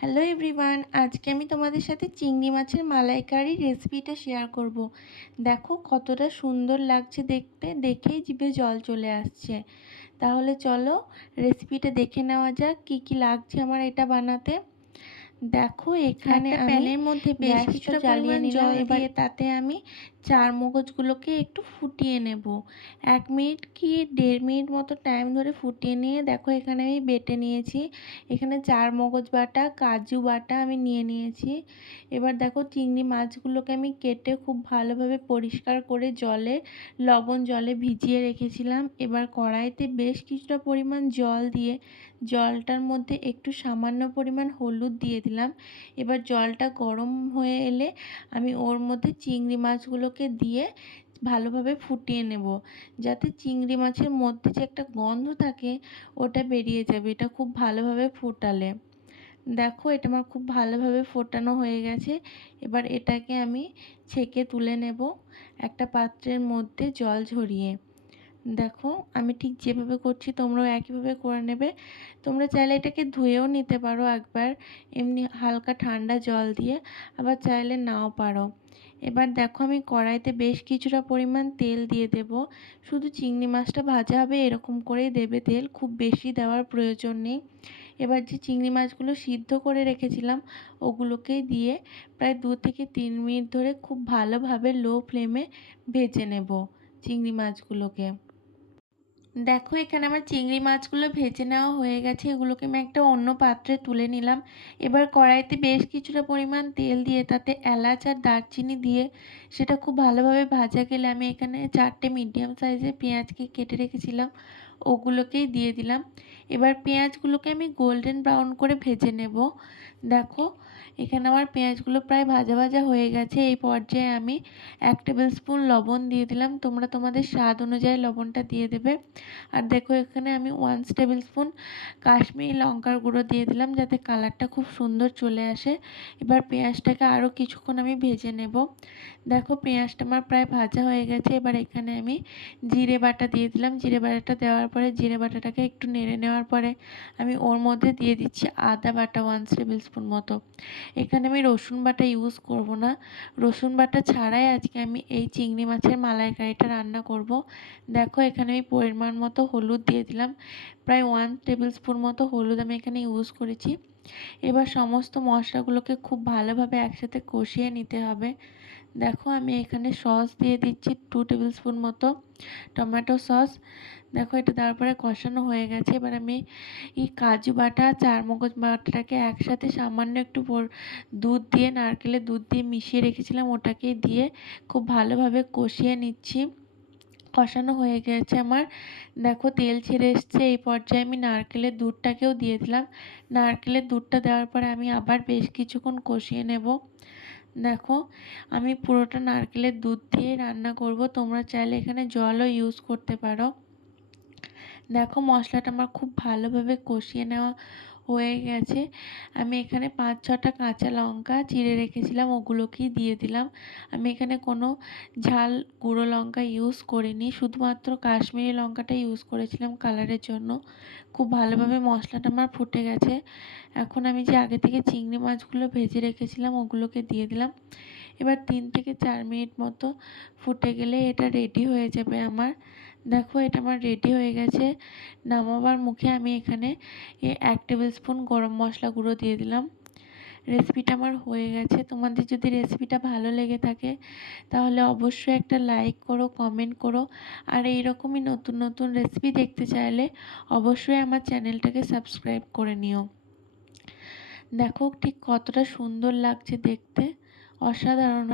Hello everyone, আজকে আমি তোমাদের সাথে চিংড়ি মাছের মালাইকারি রেসিপিটা শেয়ার করব। দেখো কতটা সুন্দর লাগছে দেখতে, দেখেই জিভে জল চলে আসছে। তাহলে চলো রেসিপিটা দেখে নেওয়া যাক কী কী লাগছে আমার এটা বানাতে। দেখো এখানে একটা আমি প্যানের মধ্যে বেশ কিছুটা জ্বালিয়ে পরিমাণ নিলাম, জল এবার দিয়ে তাতে আমি চার মগজগুলোকে একটু ফুটিয়ে নেব। 1 মিনিট কি 1.5 মিনিট মতো টাইম ধরে ফুটিয়ে নিয়ে দেখো এখানে আমি বেটে নিয়েছি। এখানে চার মগজ বাটা, কাজু বাটা আমি নিয়ে নিয়েছি। এবার দেখো চিংড়ি মাছগুলোকে আমি কেটে খুব ভালোভাবে পরিষ্কার করে লবণ জলে ভিজিয়ে রেখেছিলাম। এবার কড়াইতে বেশ কিছুটা পরিমাণ জল দিয়ে জলটার মধ্যে একটু সামান্য পরিমাণ হলুদ দিয়ে দিলাম। এবার জলটা গরম হয়ে এলে আমি ওর মধ্যে চিংড়ি মাছগুলোকে দিয়ে ভালোভাবে ফুটিয়ে নেব, যাতে চিংড়ি মাছের মধ্যে যে একটা গন্ধ থাকে ওটা বেরিয়ে যাবে, এটা খুব ভালোভাবে ফোটালে। দেখো এটা আমার খুব ভালোভাবে ফোটানো হয়ে গেছে। এবার এটাকে আমি ছেঁকে তুলে নেব একটা পাত্রের মধ্যে জল ঝরিয়ে। দেখো আমি ঠিক যেভাবে করছি তোমরাও একইভাবে করে নেবে। তোমরা চাইলে এটাকে ধুয়েও নিতে পারো একবার, এমনি হালকা ঠান্ডা জল দিয়ে, আবার চাইলে নাও পারো। এবার দেখো আমি কড়াইতে বেশ কিছুটা পরিমাণ তেল দিয়ে দেব। শুধু চিংড়ি মাছটা ভাজা হবে এরকম করেই দেবে তেল, খুব বেশি দেওয়ার প্রয়োজন নেই। এবার যে চিংড়ি মাছগুলো সিদ্ধ করে রেখেছিলাম ওগুলোকেই দিয়ে প্রায় 2 থেকে 3 মিনিট ধরে খুব ভালোভাবে লো ফ্লেমে ভেজে নেব চিংড়ি মাছগুলোকে। দেখো এখানে আমার চিংড়ি মাছগুলো ভেজে নেওয়া হয়ে গেছে, এগুলোকে আমি একটা অন্য পাত্রে তুলে নিলাম। এবার কড়াইতে বেশ কিছুটা পরিমাণ তেল দিয়ে তাতে এলাচ আর দারচিনি দিয়ে সেটা খুব ভালোভাবে ভাজা গেলে আমি এখানে 4টে মিডিয়াম সাইজের পেঁয়াজকে কেটে রেখেছিলাম ওগুলোকেই দিয়ে দিলাম। এবার পেঁয়াজগুলোকে আমি গোল্ডেন ব্রাউন করে ভেজে নেব। দেখো এখানে আমার পেঁয়াজগুলো প্রায় ভাজা ভাজা হয়ে গেছে। এই পর্যায়ে আমি 1 টেবিল স্পুন লবণ দিয়ে দিলাম, তোমরা তোমাদের স্বাদ অনুযায়ী লবণটা দিয়ে দেবে। আর দেখো এখানে আমি 1 টেবিল স্পুন কাশ্মীরি লঙ্কার গুঁড়ো দিয়ে দিলাম, যাতে কালারটা খুব সুন্দর চলে আসে। এবার পেঁয়াজটাকে আরও কিছুক্ষণ আমি ভেজে নেব। দেখো পেঁয়াজটা আমার প্রায় ভাজা হয়ে গেছে। এবার এখানে আমি জিরে বাটা দিয়ে দিলাম। জিরে বাটাটা দেওয়ার পরে জিরে বাটাটাকে একটু নেড়ে নেওয়ার পরে আমি ওর মধ্যে দিয়ে দিচ্ছি আদা বাটা 1 টেবিল স্পুন মতো। এখানে আমি রসুন বাটা ইউজ করব না, রসুন বাটা ছাড়াই আজকে আমি এই চিংড়ি মাছের মালাইকারিটা রান্না করব। দেখো এখানে আমি পরিমাণ মতো হলুদ দিয়ে দিলাম, প্রায় 1 টেবিল স্পুন মতো হলুদ আমি এখানে ইউজ করেছি। এবার সমস্ত মশলাগুলোকে খুব ভালোভাবে একসাথে কষিয়ে নিতে হবে। দেখো আমি এখানে সস দিয়ে দিচ্ছি 2 টেবিল স্পুন মতো, টমেটো সস। দেখো এটা দেওয়ার পরে কষানো হয়ে গেছে। এবার আমি এই কাজু বাটা চার মগজ বাটাটাকে একসাথে সামান্য একটু দুধ দিয়ে, নারকেলের দুধ দিয়ে মিশিয়ে রেখেছিলাম, ওটাকে দিয়ে খুব ভালোভাবে কষিয়ে নিচ্ছি। কষানো হয়ে গেছে আমার, দেখো তেল ছেড়ে এসছে। এই পর্যায়ে আমি নারকেলের দুধটাকেও দিয়ে দিলাম। নারকেলের দুধটা দেওয়ার পরে আমি আবার বেশ কিছুক্ষণ কষিয়ে নেব। দেখো আমি পুরোটা নারকেলের দুধ দিয়ে রান্না করব, তোমরা চাইলে এখানে জলও ইউজ করতে পারো। দেখো মশলাটা আমার খুব ভালোভাবে কষিয়ে নেওয়া হয়ে গেছে। আমি এখানে 5-6টা কাঁচা লঙ্কা চিড়ে রেখেছিলাম ওগুলোকেই দিয়ে দিলাম। আমি এখানে কোনো ঝাল গুঁড়ো লঙ্কা ইউজ করিনি, শুধুমাত্র কাশ্মীরি লঙ্কাটা ইউজ করেছিলাম কালারের জন্য। খুব ভালোভাবে মশলাটা আমার ফুটে গেছে। এখন আমি যে আগে থেকে চিংড়ি মাছগুলো ভেজে রেখেছিলাম ওগুলোকে দিয়ে দিলাম। এবার 3 থেকে 4 মিনিট মতো ফুটে গেলে এটা রেডি হয়ে যাবে আমার। দেখো এটা আমার রেডি হয়ে গেছে। নামাবার মুখে আমি এখানে 1 টেবিল স্পুন গরম মশলা গুঁড়ো দিয়ে দিলাম। রেসিপিটা আমার হয়ে গেছে। তোমাদের যদি রেসিপিটা ভালো লেগে থাকে তাহলে অবশ্যই একটা লাইক করো, কমেন্ট করো। আর এইরকমই নতুন নতুন রেসিপি দেখতে চাইলে অবশ্যই আমার চ্যানেলটাকে সাবস্ক্রাইব করে নিও। দেখো ঠিক কতটা সুন্দর লাগছে দেখতে, অসাধারণ।